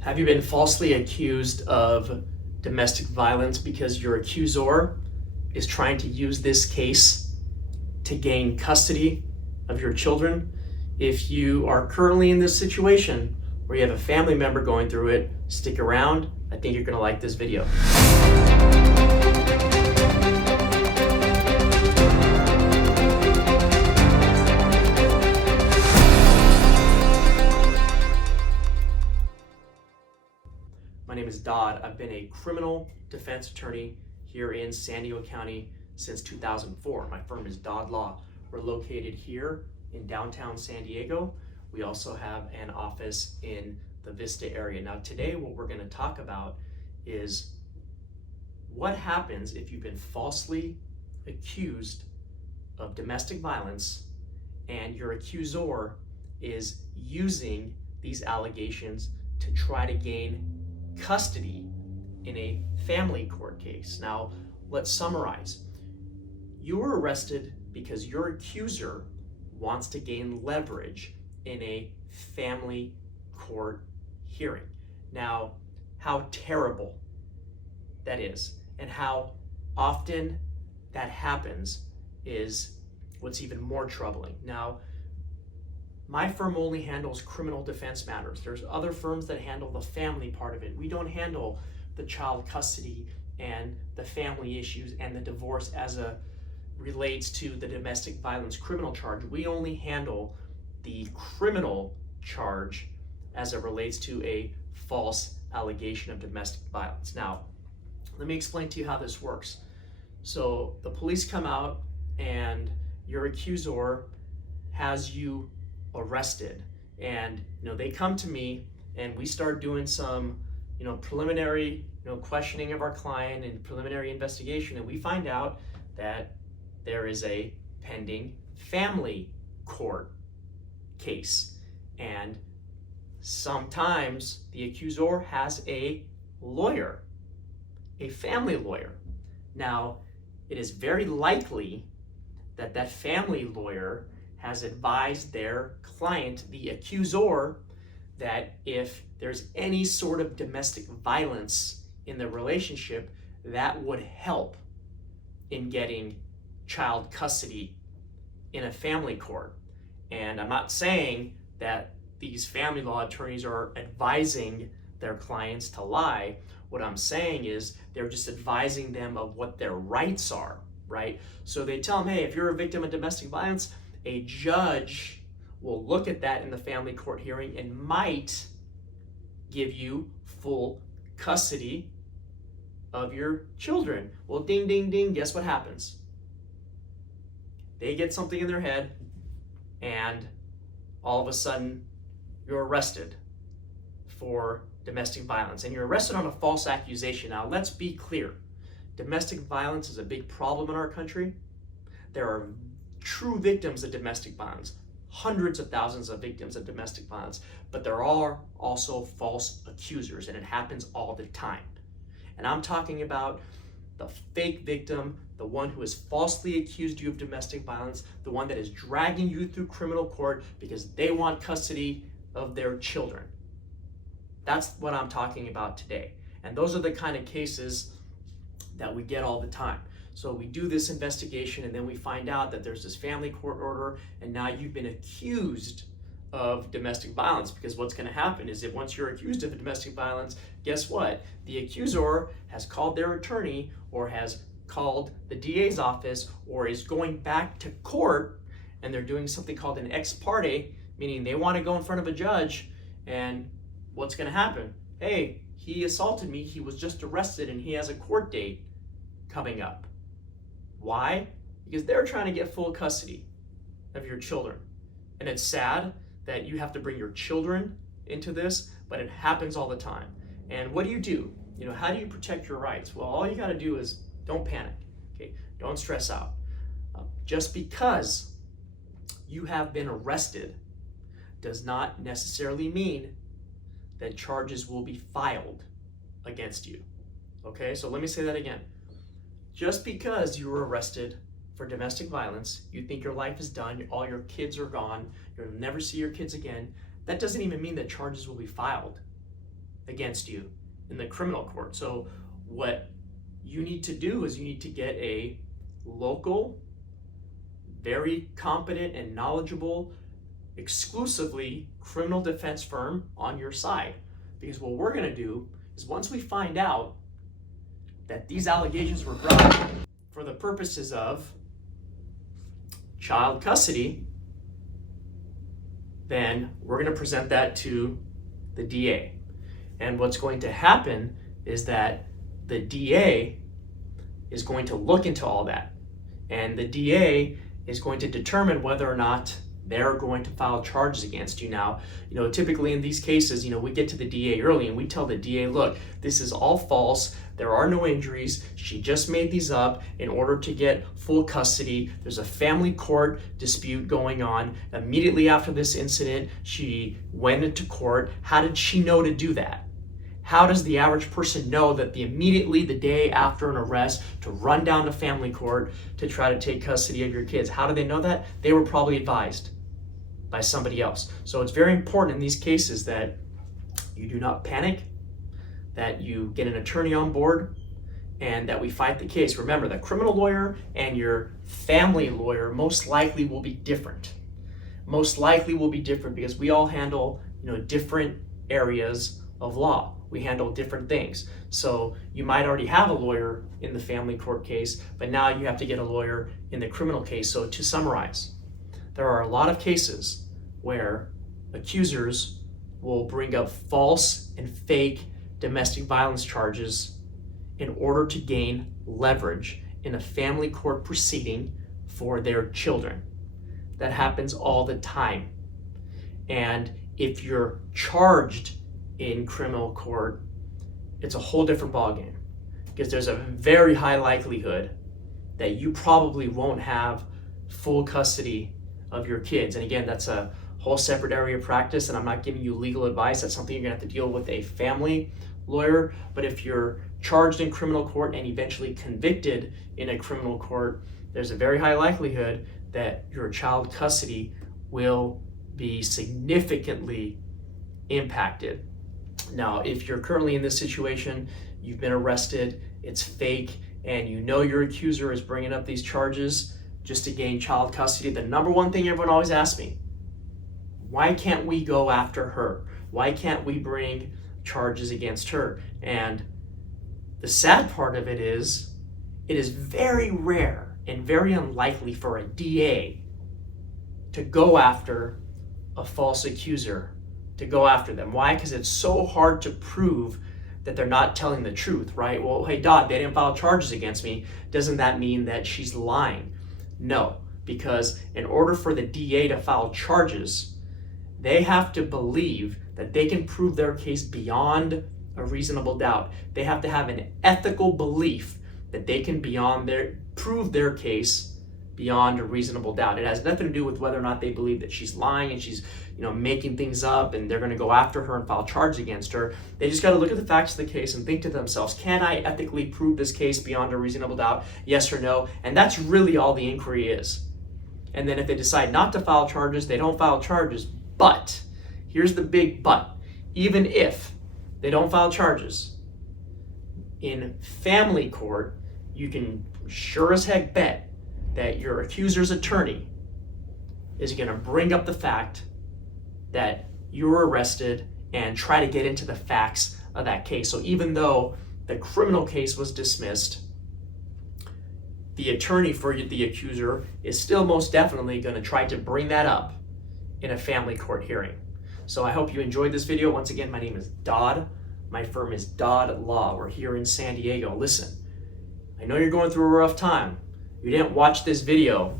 Have you been falsely accused of domestic violence because your accuser is trying to use this case to gain custody of your children? If you are currently in this situation where you have a family member going through it, stick around. I think you're going to like this video. My name is Dod. I've been a criminal defense attorney here in San Diego County since 2004. My firm is Dod Law. We're located here in downtown San Diego. We also have an office in the Vista area. Now today what we're going to talk about is what happens if you've been falsely accused of domestic violence and your accuser is using these allegations to try to gain custody in a family court case. Now, let's summarize. You were arrested because your accuser wants to gain leverage in a family court hearing. Now, how terrible that is and how often that happens is what's even more troubling. Now, my firm only handles criminal defense matters. There's other firms that handle the family part of it. We don't handle the child custody and the family issues and the divorce as it relates to the domestic violence criminal charge. We only handle the criminal charge as it relates to a false allegation of domestic violence. Now, let me explain to you how this works. So the police come out and your accuser has you arrested, and they come to me and we start doing some preliminary questioning of our client and preliminary investigation, and we find out that there is a pending family court case, and sometimes the accuser has a lawyer, a family lawyer. Now, it is very likely that that family lawyer has advised their client, the accuser, that if there's any sort of domestic violence in the relationship, that would help in getting child custody in a family court. And I'm not saying that these family law attorneys are advising their clients to lie. What I'm saying is they're just advising them of what their rights are, right? So they tell them, hey, if you're a victim of domestic violence, a judge will look at that in the family court hearing and might give you full custody of your children. Well, ding, ding, ding, guess what happens? They get something in their head and all of a sudden you're arrested for domestic violence, and you're arrested on a false accusation. Now, let's be clear. Domestic violence is a big problem in our country. There are true victims of domestic violence, hundreds of thousands of victims of domestic violence, but there are also false accusers, and it happens all the time. And I'm talking about the fake victim, the one who has falsely accused you of domestic violence, the one that is dragging you through criminal court because they want custody of their children. That's what I'm talking about today. And those are the kind of cases that we get all the time. So we do this investigation and then we find out that there's this family court order, and now you've been accused of domestic violence, because what's going to happen is that once you're accused of domestic violence, guess what? The accuser has called their attorney or has called the DA's office or is going back to court, and they're doing something called an ex parte, meaning they want to go in front of a judge, and what's going to happen? Hey, he assaulted me, he was just arrested, and he has a court date coming up. Why? Because they're trying to get full custody of your children. And it's sad that you have to bring your children into this, but it happens all the time. And what do? How do you protect your rights? Well, all you got to do is don't panic, okay? Don't stress out. Just because you have been arrested does not necessarily mean that charges will be filed against you, okay? So let me say that again. Just because you were arrested for domestic violence, you think your life is done, all your kids are gone, you'll never see your kids again, that doesn't even mean that charges will be filed against you in the criminal court. So what you need to do is you need to get a local, very competent and knowledgeable, exclusively criminal defense firm on your side. Because what we're going to do is once we find out that these allegations were brought for the purposes of child custody, then we're going to present that to the DA. And what's going to happen is that the DA is going to look into all that. And the DA is going to determine whether or not they're going to file charges against you. Now, typically in these cases, we get to the DA early and we tell the DA, look, this is all false. There are no injuries. She just made these up in order to get full custody. There's a family court dispute going on. Immediately after this incident, she went into court. How did she know to do that? How does the average person know that immediately the day after an arrest to run down to family court to try to take custody of your kids? How do they know that? They were probably advised by somebody else. So it's very important in these cases that you do not panic, that you get an attorney on board, and that we fight the case. Remember, the criminal lawyer and your family lawyer most likely will be different. Most likely will be different because we all handle, different areas of law. We handle different things. So you might already have a lawyer in the family court case, but now you have to get a lawyer in the criminal case. So to summarize, there are a lot of cases where accusers will bring up false and fake domestic violence charges in order to gain leverage in a family court proceeding for their children. That happens all the time. And if you're charged in criminal court, it's a whole different ballgame, because there's a very high likelihood that you probably won't have full custody of your kids. And again, that's a whole separate area of practice, and I'm not giving you legal advice. That's something you're gonna have to deal with a family lawyer. But if you're charged in criminal court and eventually convicted in a criminal court, there's a very high likelihood that your child custody will be significantly impacted. Now, if you're currently in this situation, you've been arrested, it's fake, and your accuser is bringing up these charges just to gain child custody, the number one thing everyone always asks me, why can't we go after her? Why can't we bring charges against her? And the sad part of it is very rare and very unlikely for a DA to go after a false accuser, to go after them. Why? Because it's so hard to prove that they're not telling the truth, right? Well, hey, Dod, they didn't file charges against me. Doesn't that mean that she's lying? No, because in order for the DA to file charges, they have to believe that they can prove their case beyond a reasonable doubt. They have to have an ethical belief that they can prove their case beyond a reasonable doubt. It has nothing to do with whether or not they believe that she's lying and she's making things up and they're going to go after her and file charges against her. They just got to look at the facts of the case and think to themselves, can I ethically prove this case beyond a reasonable doubt? Yes or no? And that's really all the inquiry is. And then if they decide not to file charges, they don't file charges. But here's the big but. Even if they don't file charges, in family court, you can sure as heck bet that your accuser's attorney is going to bring up the fact that you were arrested and try to get into the facts of that case. So even though the criminal case was dismissed, the attorney for the accuser is still most definitely going to try to bring that up in a family court hearing. So I hope you enjoyed this video. Once again, my name is Dod. My firm is Dod Law. We're here in San Diego. Listen, I know you're going through a rough time. You didn't watch this video,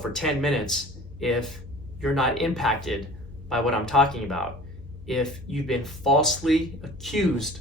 for 10 minutes if you're not impacted by what I'm talking about. If you've been falsely accused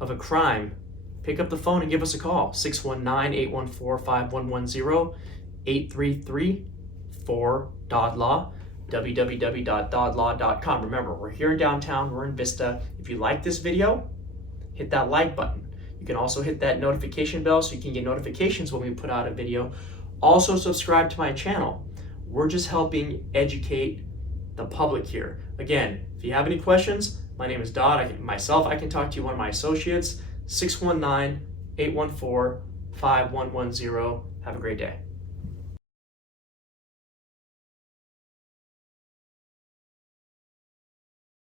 of a crime, pick up the phone and give us a call. 619-814-5110, 833-4-DOD Law, www.dodlaw.com. Remember, we're here in downtown, we're in Vista. If you like this video, hit that like button. You can also hit that notification bell so you can get notifications when we put out a video. Also subscribe to my channel. We're just helping educate the public here. Again, if you have any questions, My name is Dod. I can talk to you, one of my associates, 619-814-5110. Have a great day.